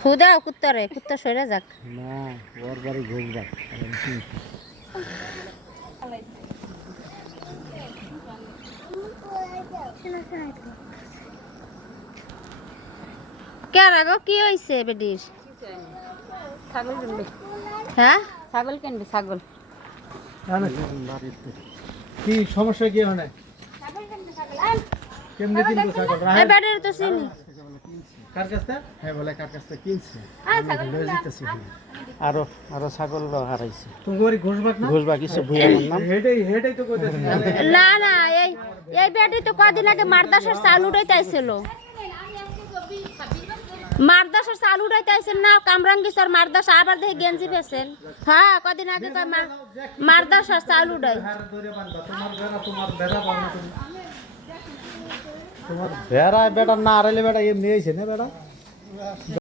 খুদাও কুত্তারে কুত্তা সরে যাক না ওর বাড়ি ঘুরবাক কে রাগো কি হইছে বেডির ছাগল কিনবে হ্যাঁ ছাগল কিনবে ছাগল কি সমস্যা কি হয় কেমনে কিনবো ছাগল এ বেডির তো চিনি কার কাছ থেকে হ্যাঁ বলে কার কাছ থেকে কিনছে লয়ে যেতেছি আরো আরো ছাগল হারাইছে তুমি বাড়ি ঘোষবাক কিসে ভুইয়া নাম হেডেই তো কইতাছি না না এই এই বেডি তো কদিন আগে মারদাসের চাল উঠাইতে আইছিল মারদাসের চাল উঠাইতে আইছেন না কামরাঙ্গি স্যার মারদাস আবার দেখে গেঞ্জি পেছেন হ্যাঁ কদিন আগে কয় মারদাসের চাল উঠাই তোমার ভেড়া বেটা না আড়াইলে বেটা এমনি আইছে না বেটা